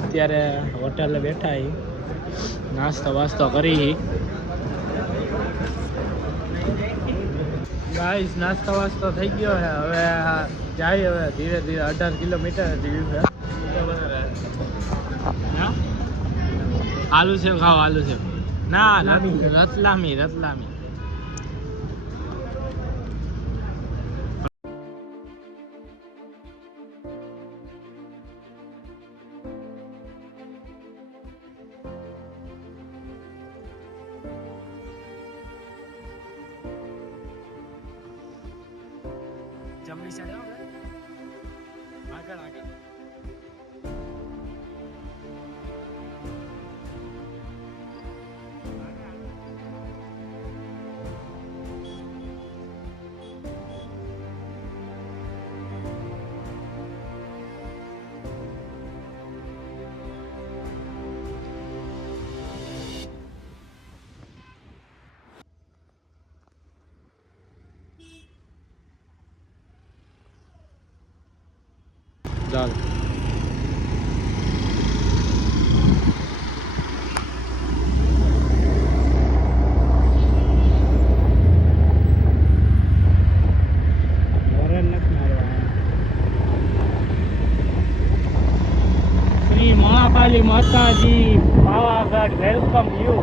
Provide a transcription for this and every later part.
અત્યારે હોટલે બેઠા હી, નાસ્તો વાસ્તો કરી. ગાઈસ નાસ્તો વાસ્તો થઈ ગયો છે. હવે જાય, હવે ધીરે ધીરે 18 કિલોમીટર જેવી છે. આલુ સેવ ખાઓ, આલુ સેવ. ના, રતલામી. જમણી સાઈડ આગળ ચાલ. શ્રી મહાકાલી માતાજી પાવાગઢ વેલકમ યુ.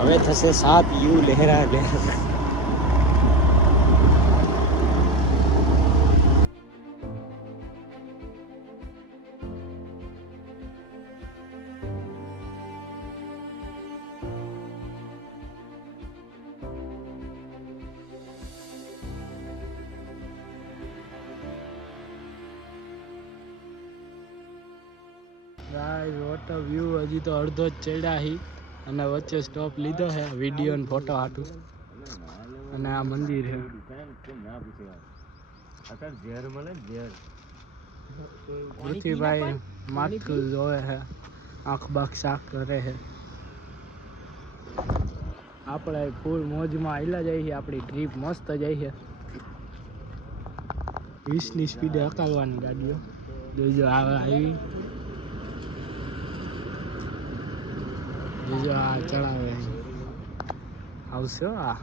હવે થશે 7 યુ લહેરા લહેરા. Guys what a view. હજી તો અડધો જ ચડ્યા હી અને વચ્ચે સ્ટોપ લીધો છે વિડીયો અને ફોટો હાટું. અને આ મંદિર છે. ભાઈ માથું જોવે છે, આંખ બાખ સાફ કરે છે. આપણે ફૂલ મોજમાં આયલા જાય છે. આપણી ટ્રીપ મસ્ત જાય છે. 20ની સ્પીડે હકાલવાની ગાડીઓ. જોજો આવી, જોજો આ ચડાવે આવશે. આ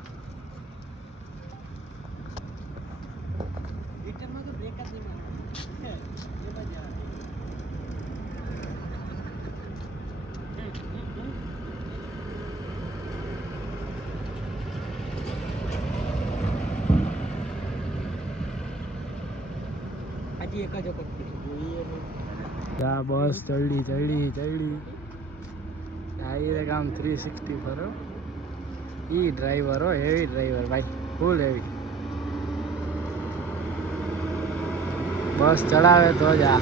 બસ ચડી ડાયરેક્ટ આમ 360 ફરો. ઈ ડ્રાઈવર હો, હેવી ડ્રાઈવર ભાઈ, ફૂલ હેવી. બસ ચડાવે તો જ આ.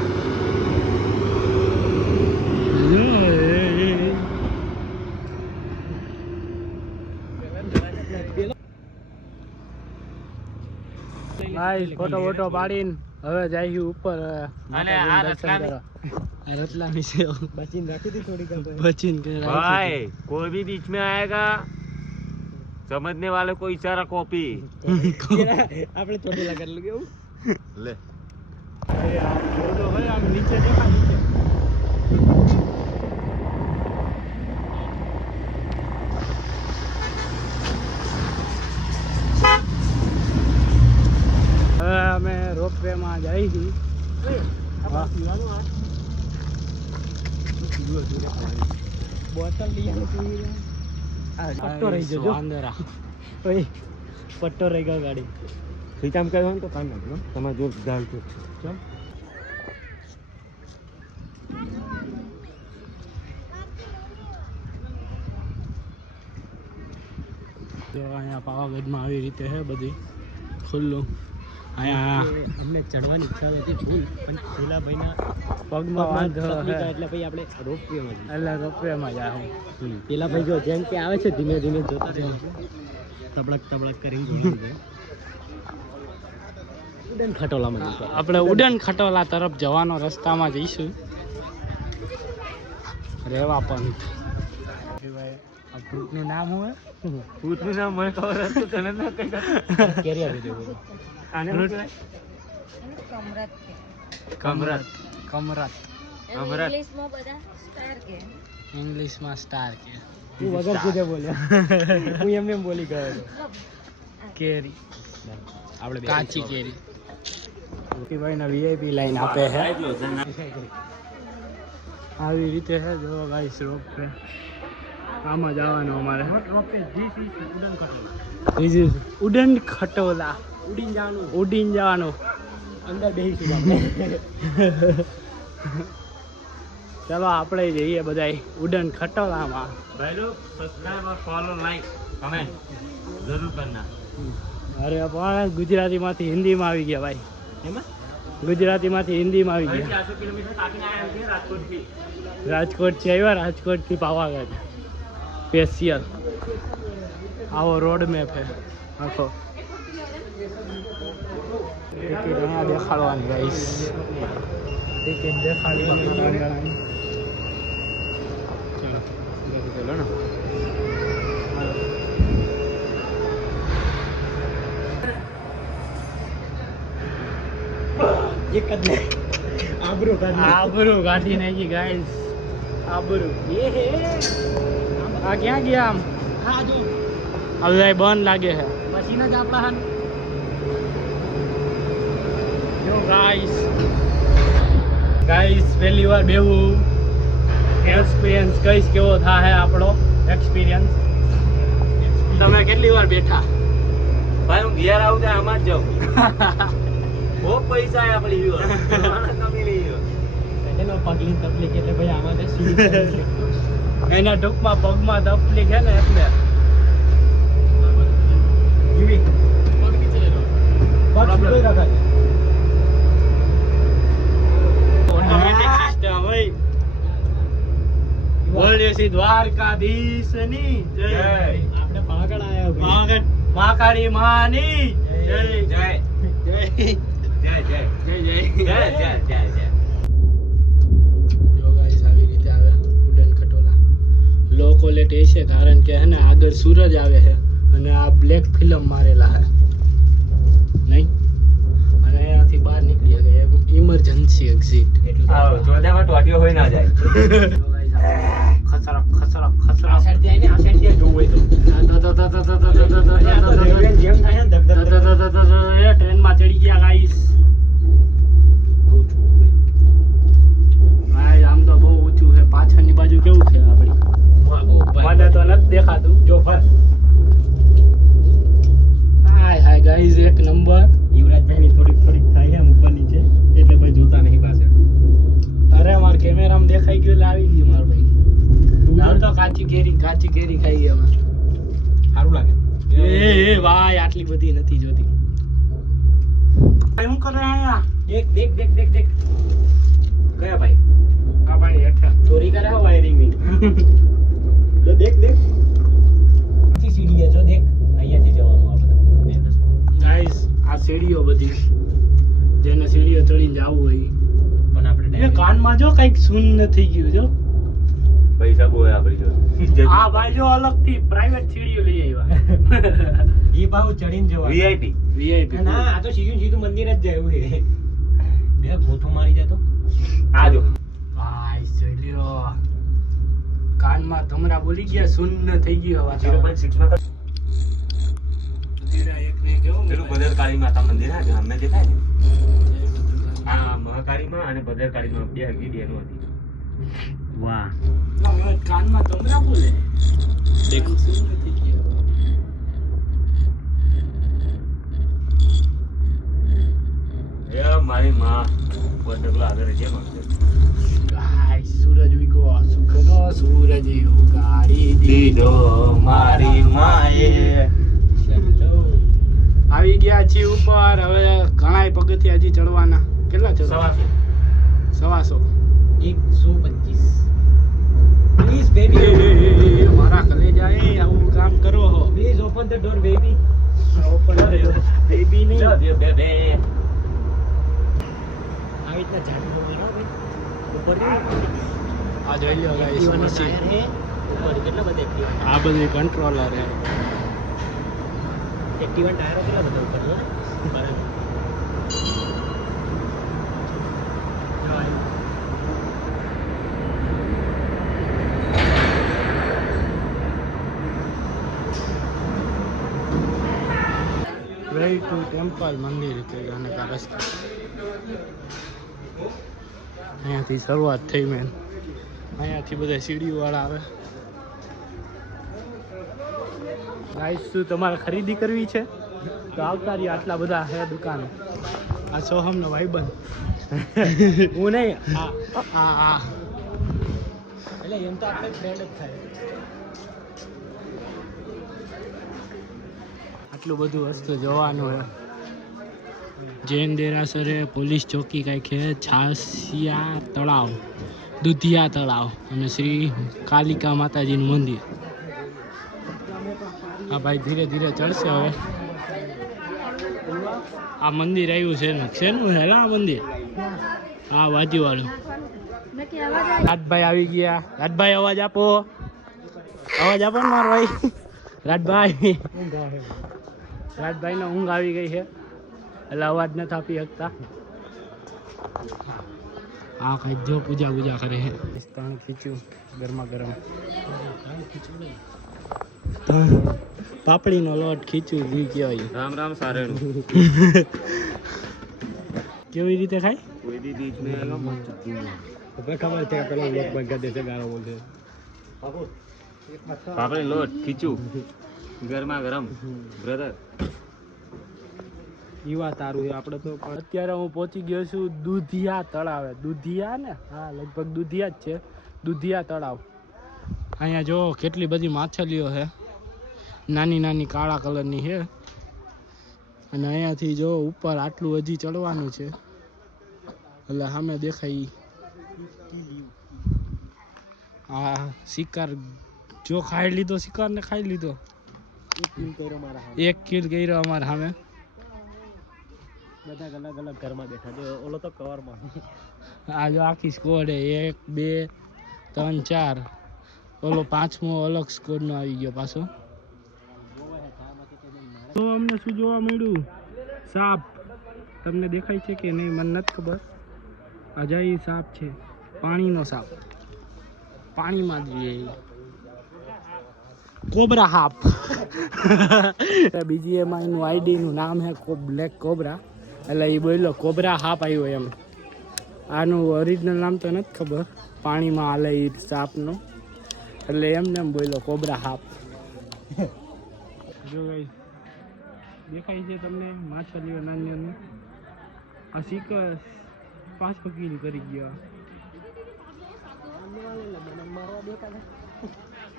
ભાઈ ફોટો વોટો પાડીને હવે જાય ઉપર. અને આ रतलामी से बचिन रखी थी थोड़ी कर बचिन के भाई कोई भी बीच में आएगा समझने वाले को इशारा कॉपी आपने छोटे लगा लोगे ले अरे आप बोलो भाई हम नीचे देखा नीचे हमें रोपवे में जाई थी बोतल लिया पट्टो रही जो अंदर ओए पट्टो रहेगा गाड़ी खींचाम कर तो काम ना तुम्हारा जो डाल के चल तो अँ पावागढ़ में आई रीते है बधी खुल्लू अમને ચડવાની ઈચ્છા હતી ફૂલ પણ પેલા ભાઈના પગમાં વાંધો એટલે પછી આપણે રોપવેમાં જાવ. પેલા ભાઈ જો જેમ કે આવે છે ધીમે ધીમે જોતા રહે તબડક કરીને ઉડન ખટોલામાં આપણે ઉડન ખટોલા તરફ જવાનો રસ્તામાં જઈશું. રેવા પંથ ભાઈ આ ફ્રૂટનું નામ શું હે ફ્રૂટનું નામ મને ખબર હતું તને ના કઈ કેરી આપી દેવું આને ફ્રૂટ કમરત કમરત ઇંગ્લિશમાં બધા સ્ટાર કે ઇંગ્લિશમાં સ્ટાર કે તું વગર કીધે બોલ્યા હું એમ બોલી ગયો કેરી આપણે કાચી કેરી ભાઈ ના વીઆઈપી લાઈન આપે છે આવી રીતે છે જો ગાઈસ રોપ પે આમાં જવાનું અમારે ઉડન ખટોલા ઉડીન જવાનું અંદર બેસીશું ચાલો આપણે જઈએ બધાય ઉડન ખટોલામાં ભાઈ લોગ સબસ્ક્રાઇબ और फॉलो लाइक कमेंट जरूर करना અરે પણ ગુજરાતીમાંથી હિન્દીમાં આવી ગયા ભાઈ એમાં ગુજરાતીમાંથી હિન્દીમાં આવી ગયા 400 કિલોમીટર તાકીને આવ્યા છે રાજકોટથી રાજકોટથી આવ્યા રાજકોટથી પાવાગઢ સ્પેશિયલ આવો રોડ મેપ છે આખો ટિકિટ અહીંયા દેખાડવાની ગાઈસ ટિકિટ દેખાડવાની ચલો ને એક જ ને આબરૂ કાઢી નાખી ગાઈસ આબરૂ એ હે આ ક્યાં ગયા આમ હા જો હવે બંધ લાગે છે મશીન જ આપણા હન જો ગાઈસ પહેલી વાર બેવું એક્સપિરિયન્સ કઈશ કેવો થાય આપણો એક્સપિરિયન્સ તમે કેટલી વાર બેઠા ભાઈ હું ઘેર આવું ત્યાં આમાં જ જાઉં બહુ પૈસા આયા આપણી વ્યુઅર કમી લઈ ગયો એનો પગની તકલીફ એટલે ભાઈ આમાં એના ટૂંકમાં પગમાં તકલીફ છે ને એટલે દ્વારકાધીશની જય. આપણે પાવાગઢ આયા પાવાગઢ મહાકાળી માની જય જય જય જય જય જય જય જય જય જય જય જો ગાઈસ આવી રીતે આવે ઉડન ખટોલા લો ક્વોલિટી છે કારણ કે હે ને આગળ સૂરજ આવે છે અને આ બ્લેક ફિલ્મ મારેલા છે નહીં અને અહીંયાથી બહાર નીકળી શકે ઇમરજન્સી એક્ઝિટ આવો ચોદામાં ટોટિયો હોય ના જાય ખસરક ખસરક ખસરક આ સાઈડ જાય ને આ સાઈડ જાય જોવું હોય તો ટ્રેનમાં ચડી ગયા ગાઈસ આમ તો બહુ ઊંચું છે પાછળની બાજુ કેવું છે આપણી મને તો નથી દેખાતું જો ફર હાય હાય ગાઈસ એક નંબર યુવરાજભાઈની થોડીક થાય છે ઉપર નીચે એટલે ભાઈ જોતા નહીં પાસે અરે માર કેમેરામાં દેખાઈ ગયું એટલે આવી ગયું માર ભાઈ હાલ તો કાચી કેરી ખાઈ ગયા અમે સારું લાગે એ ભાઈ આટલી બધી નથી જોતી ભાઈ શું કરે આયા દેખ દેખ દેખ દેખ દેખ કયા ભાઈ આ ભાઈ હેઠળ ચોરી કરે હો વાયરિંગ ની જો દેખ દેખ સીડી છે જો દેખ અહીંયાથી જવાનું આ બધું ગાઈસ આ સીડીઓ બધી જેને સીડીઓ ચડીને જવું હોય પણ આપણે એ કાનમાં જો કઈક શૂન્ય થઈ ગયું જો પૈસા બહુ આપણી જો આ ભાઈ જો અલગથી પ્રાઇવેટ સીડીઓ લઈ આવ્યા ઈ ભાવ ચડીને જવા વીઆઈપી ના આ તો સીધું મંદિર જ જાય એવું છે બે ગોથું મારી જાય તો આ જો ભાઈ સીડીઓ કાનમાં તમારા બોલી ગયા શૂન્ય થઈ ગયો 0.6 માં એક ને કેવું પેલું ભદ્રકાળી માતા મંદિર હા અમે દેખાય ને આ મહાકાળીમાં અને ભદ્રકાળીમાં બે હગી ડેરો હતી વાહ કાનમાં તમરા બોલે દેખો શૂન્ય થઈ ગયો એ મારી માં વડગલો આગળ છે માણસ ગાઈસ સૂરજ ઉગો સુખનો સૂરજ ઉગાડી દીધો મારી માએ આવી ગયા છીએ ઉપર હવે ઘણાય પગથિયા હજી ચડવાના કેટલા ચડવા 125 પ્લીઝ બેબી મારા કલેજા એ આવું કામ કરો હો please open the door baby open baby નહીં બેબે આવી રીતના ઝાડુ મારો ભાઈ ઉપર આ જોઈ જોઈ લો ગાઈસ મશીન કેટલા બધા એક્ટિવા આ બધી કંટ્રોલર હે એક્ટિવા ટાયરો કેટલા બધા ઉપર વે ટુ ટેમ્પલ મંદિર કે અને કા રસ્તો અહીંયાથી શરૂઆત થઈ મેન અહીંયાથી બધા સીડીઓ વાળા આવે ગાઈસ શું તમારે ખરીદી કરવી છે તો આવતા રહ્યો આટલા બધા હે દુકાનો આ સોહમનો ભાઈબંધ હું નહીં આ એટલે એમ તો આપણે ફ્રેન્ડ જ થાય આટલું બધું વસ્તુ જોવાનું હે જૈન દેરાસર હે પોલીસ ચોકી કાંઈક હે છાસિયા તળાવ દુધિયા તળાવ અને શ્રી કાલિકા માતાજીનું મંદિર આ ભાઈ ધીરે ધીરે ચડશે હવે આ મંદિર આવ્યું છે ને શેનું છે આ મંદિર હા વાજીવાળું રાજભાઈ આવી ગયા રાજભાઈ અવાજ આપો ને મારો ભાઈ રાજભાઈ રાજભાઈને ઊંઘ આવી ગઈ છે એટલે અવાજ નથી આપી શકતા આ કઈ જો પૂજા કરે છે ત્રણ ખીચું ગરમા ગરમ પાપડીનો લોટ ખીચું ઘી કહેવાય રામ રામ સારેણું કેવી રીતે ખાય કોઈ દી બીચ में आएगा मत ખબર છે કે પેલો લોટ બંધ કરી દેશે ગાળો બોલશે પાપડી લોટ ખીચું ગરમા ગરમ બ્રધર ઈવા તારું છે આપણે તો અત્યારે હું પહોંચી ગયો છું દુધિયા તળાવે દુધિયા ને હા લગભગ દુધિયા જ છે દુધિયા તળાવ અહીંયા જો કેટલી બધી માછલીઓ છે નાની નાની કાળા કલરની છે અને અહીંયાથી જો ઉપર આટલું હજી ચડવાનું છે એટલે સામે દેખાય આ શિકાર જો ખાઈ લીધો શિકારને ખાઈ લીધો એક કિલ કર્યો અમારા સામે બધા અલગ અલગ ઘરમાં બેઠા છે ઓલો તો કવરમાં આ જો આખી સ્કોડ હે 1 2 3 4 ઓલો પાંચમો અલગ સ્કોડ નો આવી ગયો પાછો તો અમને શું જોવા મળ્યું સાપ તમને દેખાય છે કે નહીં મને નથી ખબર અજાઈ સાપ છે પાણીનો સાપ પાણીમાં જ રહે કોબરા સાપ બીજી એમાં એનું આઈડી નું નામ છે બ્લેક કોબરા એટલે એ બોલ્યો કોબરા સાપ આવ્યો એમ આનું ઓરિજિનલ નામ તો નથી ખબર પાણીમાં હાલે એ સાપનું એટલે એમને એમ બોલ્યો કોબરા સાપ જો ભાઈ દેખાય છે તમને માછલીઓ નાની નાની આ શિકાર 5 કિલ કરી ગયો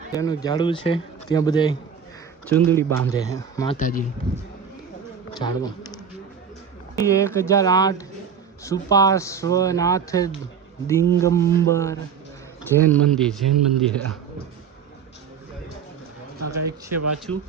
તેનું ઝાડવું છે ત્યાં બધા ચુંદડી બાંધે છે માતાજી ઝાડવું 1008 સુપાર્શ્વનાથ દિગંબર જૈન મંદિર આ કંઈક છે પાછું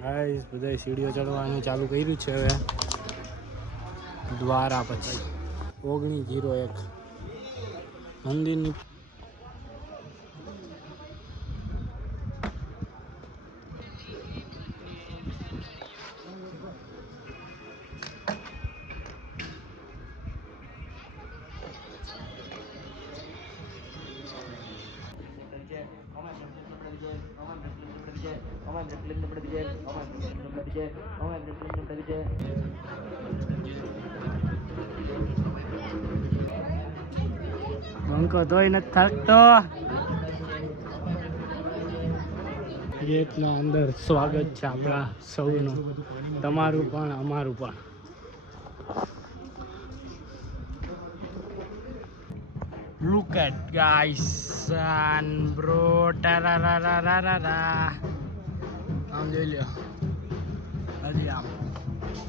ગાઈસ બધા સીડીઓ ચડવાનું ચાલુ કર્યું છે હવે દ્વારા પછી 1901 મંદિરની અંકો તોય નથી થાકતો ગેટના અંદર સ્વાગત છે આપણા સૌનું તમારું પણ અમારું પણ Look at guys and bro tararararara આમ જોઈ લ્યો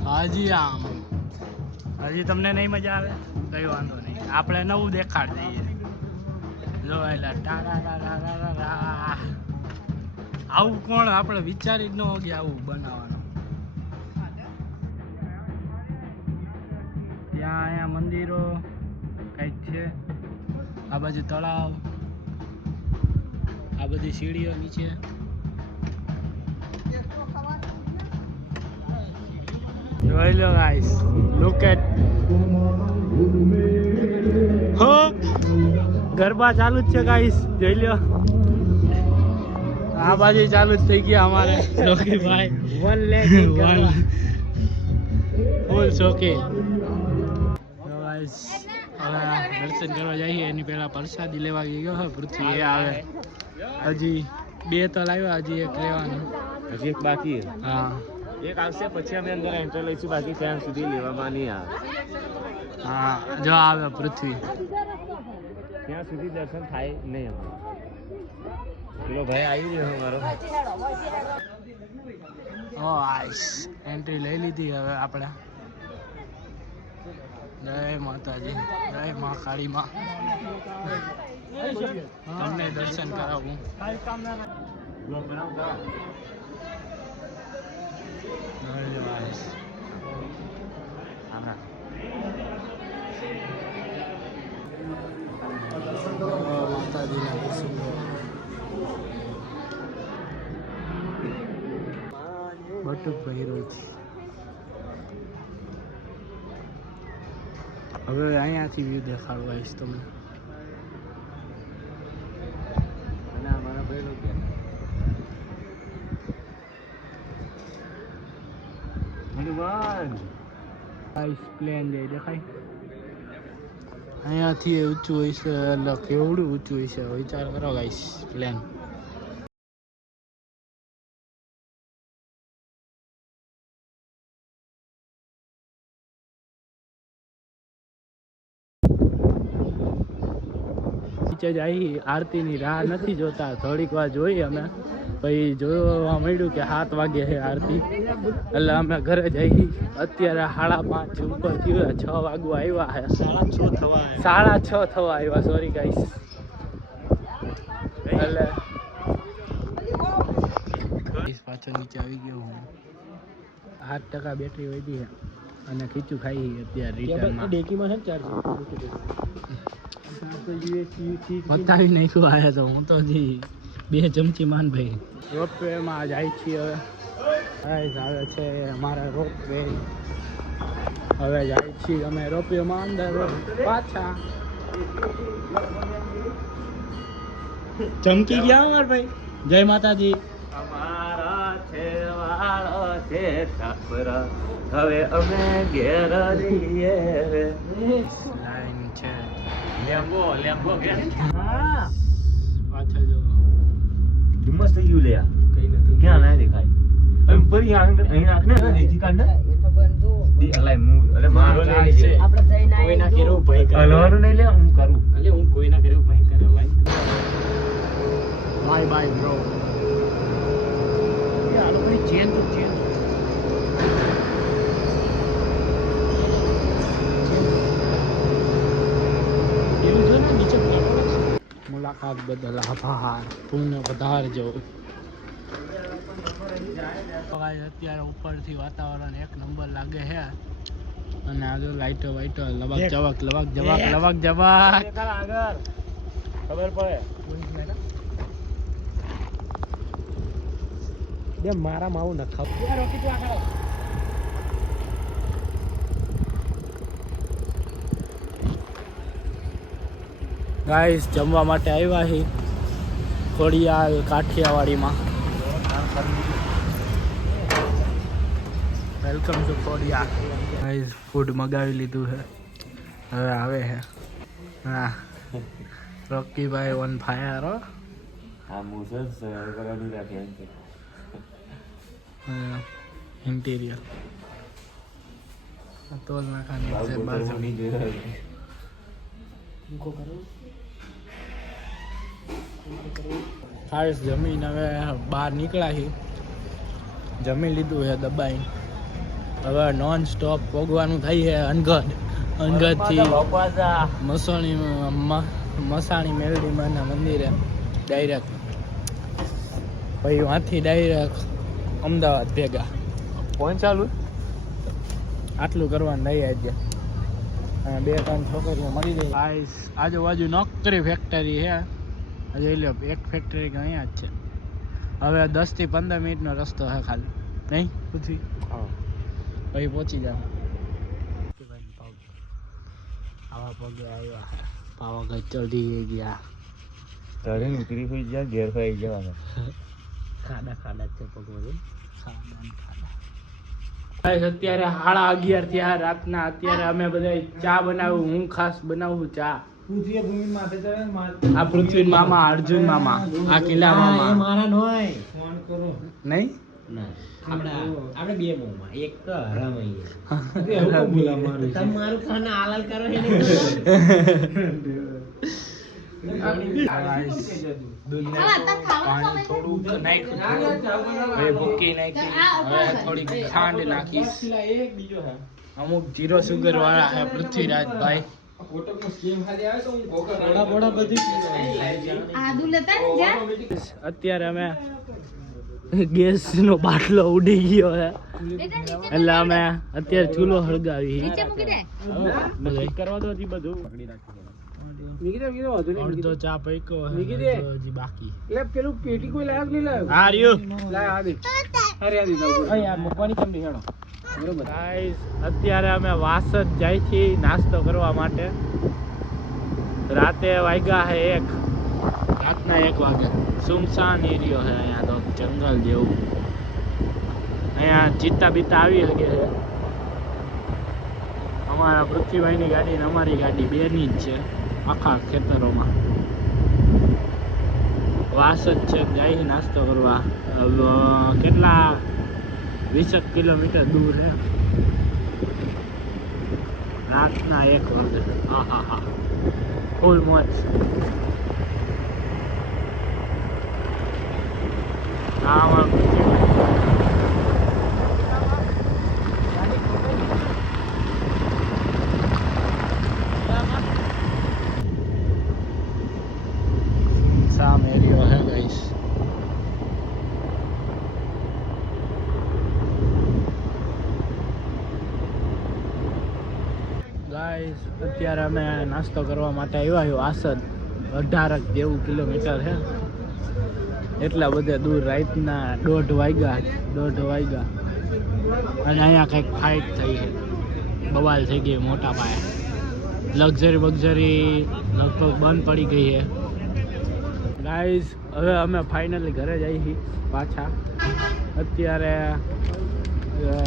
હાજી આમ હજી તમને નહીં મજા આવે કઈ વાંધો નહીં, આપણે નવું દેખાડ દઈએ. જો એટલે ટારા આવું કોણ આપણે વિચારી જ ન કે આવું બનાવવાનું. ત્યાં અહીંયા મંદિરો કંઈક છે, આ બાજુ તળાવ, આ બધી સીડીઓ નીચે. જોઈ લો ગાઈસ, લુક એટ. હો ગરબા ચાલુ જ છે ગાઈસ, જોઈ લો. આ બાજુ ચાલુ જ થઈ ગયા અમારે રોકીભાઈ. વન લેગ ફૂલ શોકી. દર્શન કરવા જઈએ એની પહેલા પ્રસાદી લેવા ગયો હે પૃથ્વી. એ આવે હજી 2 તો લાવ્યા, હજી 1 લેવાનું. હજી એક બાકી. હા, એક આવશે પછી અમે અંદર એન્ટર લઈશું, બાકી ત્યાં સુધી લેવામાં નહીં આવે. હા જો આવે પૃથ્વી. ત્યાં સુધી દર્શન થાય નહીં અમારે. પેલો ભાઈ આવી ગયો અમારો. ઓ આઈસ એન્ટ્રી લઈ લીધી હવે આપણે. જય માતાજી, જય મા કાળી માં. તમને દર્શન કરાવું. માતાજીના દર્શન બટુક ભર્યો છે. હવે અહીંયાથી વ્યૂ દેખાડવા આવીશ તમને. પ્લેન જાય દેખાય અહીંયાથી ઊંચું હોય છે, એટલે કેવડું ઊંચું હોય છે વિચાર કરો ગાઈસ. પ્લેન નીચે જઈ આરતીની રાહ નથી જોતા, થોડીક વાર જોઈએ અમે, પછી જોવા મળ્યું કે 7 વાગે છે આરતી, એટલે અમે ઘરે જઈ. અત્યારે 5:30 ઉપર થયું, 6 વાગવા આવ્યા છે. 6:30 થવા આવ્યા, સોરી ગાઈસ. એટલે પાછો નીચે આવી ગયો હું. 8% બેટરી વધી છે અને ખીચું ખાઈ અત્યારે રિટર્નમાં. બતાવી નાખ્યું આયા તો હું તો હજી 2 ચમચી માન ભાઈ. રોપવેમાં જાય છીએ હવે. આવે છે અમારા રોપવે. હવે જાય છીએ અમે રોપવેમાં અંદર પાછા. ચમકી ગયા અમાર ભાઈ. જય માતાજી. અમારા છેવાડો છે છાપરા, હવે અમે ઘેર જઈએ. લાઈન છે લેમ્બો કે પાછા જો મસ્ત થઈ ગયું લે. કઈ નથી ક્યાં ના દેખાય. એમ પરી અહીં નાખ ને એથી કાઢ ને. દી અલાય હું અરે મારો લઈ લેજે. આપણે જઈને કોઈના કેરું ભાઈ કરે. અલવાનું નહીં લે, હું કરું. અલે હું કોઈના કેરું ભાઈ કરે ભાઈ. Bye bye bro. યાર આપણી ચેન તો ચેન. એવું જો ને નીચે મુલાકાત બદલ આભાર. પુણ્ય વધારજો. અત્યારે ઉપરથી વાતાવરણ 1 નંબર લાગે છે અને આગળ લાઈટો વાઈટો લવાક જવાક આગળ ખબર પડે. બે મારા માવું નખાવ. ગાઈસ જમવા માટે આવ્યા છે ખોડિયાલ કાઠિયાવાડીમાં. Welcome to Khodiyal. Guys food મગાવી લીધું છે, હવે આવે છે. હા રોકીભાઈ ઓન ફાયર. હો હા મુસસ કરવાની રાખે ઇન્ટિરિયર તોલ નાખાની છે બાજુ. ખાસ જમીન હવે બહાર નીકળ્યા છે, જમી લીધું છે દબાઈ. હવે નોન સ્ટોપ પોગવાનું થાય છે અનગઢથી મસાણી મેલડી માના મંદિરે ડાયરેક્ટ, પછી વાંથી ડાયરેક્ટ અમદાવાદ ભેગા. ફોન ચાલુ આટલું કરવાનું નહીં આજે. અને 2-3 છોકરીઓ મળી જાય. આજુબાજુ નોકરી ફેક્ટરી છે. જોઈ લો, એક ફેક્ટરી અહીંયા જ છે. હવે 10 થી 15 મિનિટનો રસ્તો છે ખાલી, નહીં પૃથ્વી? પછી પહોંચી જાવ. આવા પગે આવ્યા, પાવાગઢ ચડી ગયા. તારે ઉતરી હોઈ ગયા, ઘેર ફરી જવાનું. ખાડા છે પગમાં, અત્યારે 11:30 થયા રાતના. અત્યારે અમે બધા ચા બનાવું, હું ખાસ બનાવું ચા. આ પૃથ્વી મામા, અર્જુન મામા, આ કિલ્લા મામા. મારા ફોન કરો નહીં. આપણે બે મોમાં એક તો હરામઈ તમારું ખાના હાલાલ કરો છે પાણી થોડું નાખ્યું, ભૂકી નાખી, હવે થોડીક ખાંડ નાખીશ. અમુક 0 સુગર વાળા છે પૃથ્વીરાજભાઈ. અત્યારે અમે ગેસ નો બાટલો ઉડી ગયો છે, એટલે અમે અત્યારે ચૂલો હળગાવી. કરવા દો બધું. અડધો ચા પૈકો હજી બાકી. પેલું પેટી કોઈ લાયક નહીં લાવ્યો. હા રહ્યું મૂકવાની કેમ નહીં હેડો. અત્યારે અમે વાસદ જાય છીએ નાસ્તો કરવા માટે. રાતે વાગ્યા છે 1, રાતના 1 વાગે. સુમસાન એરિયો છે અહીંયા તો, જંગલ જેવું. અહીંયા ચિત્તા બીતા આવી શકે છે. અમારા પૃથ્વીભાઈની ગાડી ને અમારી ગાડી બેની જ છે આખા ખેતરોમાં. વાસદ છે, જાય નાસ્તો કરવા. કેટલા 20 કિલોમીટર દૂર છે. રાતના 1 વાગે. હા ફૂલ મોજ. સામ એરિયો હે ગાઈસ. અત્યારે અમે નાસ્તો કરવા માટે આવ્યા વાસદ. 18 જેવું કિલોમીટર છે. એટલા બધા દૂર. રાતના 1:30 વાગ્યા. અને અહીંયા કંઈક ફાઇટ થઈ છે, બવાલ થઈ ગઈ મોટા પાયે. લક્ઝરી લગભગ બંધ પડી ગઈ છે. ગાઈઝ હવે અમે ફાઇનલી ઘરે જઈએ છીએ પાછા. અત્યારે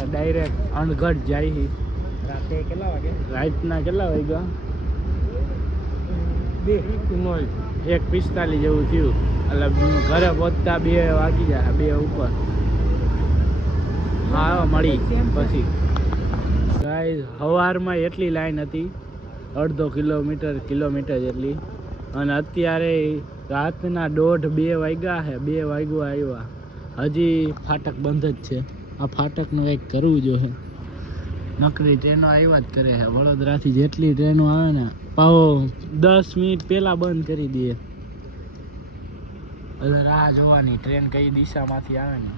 ડાયરેક્ટ અનગઢ જાય છીએ. રાતે કેટલા વાગે? રાતના કેટલા વાગ્યા? 1:45 જેવું થયું. એટલે ઘરે પહોંચતા 2 વાગી જાય, 2 ઉપર. હા મળી પછી. ગાઈઝ સવારમાં એટલી લાઈન હતી, 1/2 કિલોમીટર જેટલી. અને અત્યારે રાતના 1:30-2 વાગ્યા છે. 2 વાગ્યા આવ્યા. હજી ફાટક બંધ જ છે. આ ફાટકનું કંઈક કરવું જોઈએ. નકરી ટ્રેનો આવ્યા જ કરે છે. વડોદરાથી જેટલી ટ્રેનો આવે ને, પાવો 10 મિનિટ પહેલાં બંધ કરી દે. એટલે રાહ જોવાની ટ્રેન કઈ દિશામાંથી આવે ને.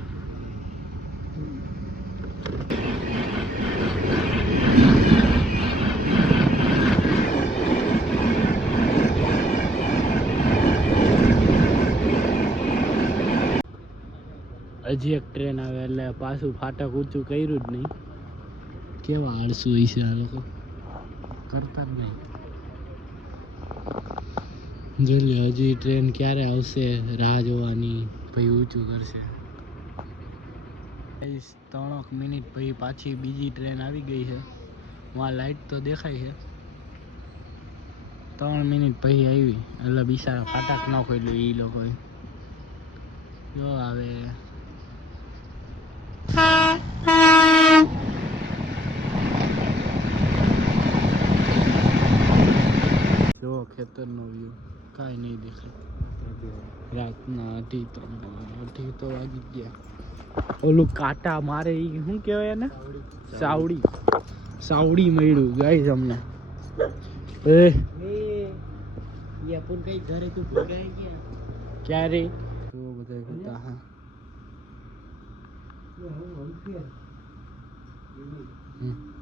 હજી એક ટ્રેન આવે એટલે પાછું ફાટક ઊંચું કર્યું જ નહીં. કેવા આળસુ હોય છે આ લોકો, કરતા જ નહીં. જોઈ લે હજી ટ્રેન ક્યારે આવશે, રાહ જોવાની, પછી ઊંચું કરશે. 3 મિનિટ પછી પાછી બીજી ટ્રેન આવી ગઈ છે. વहाँ લાઈટ તો દેખાય છે. 3 મિનિટ પછી આવી. એટલે બિચારા ફાટક ન ખોલ્યું એ લોકોએ. જો આવે જો ખેતરનો વ્યૂ. કાંઈ નહીં દેખાય. રાતના 2:30 તો વાગી ગયા. ઓલું કાંટા મારે ઈ શું કહેવાય એને સાવડી સાવડી મળ્યું ગાઈસ અમને એ યાપુર કઈ ઘરે તું ભોગાઈ ગયા ક્યારે તો બધા હતા હા હમ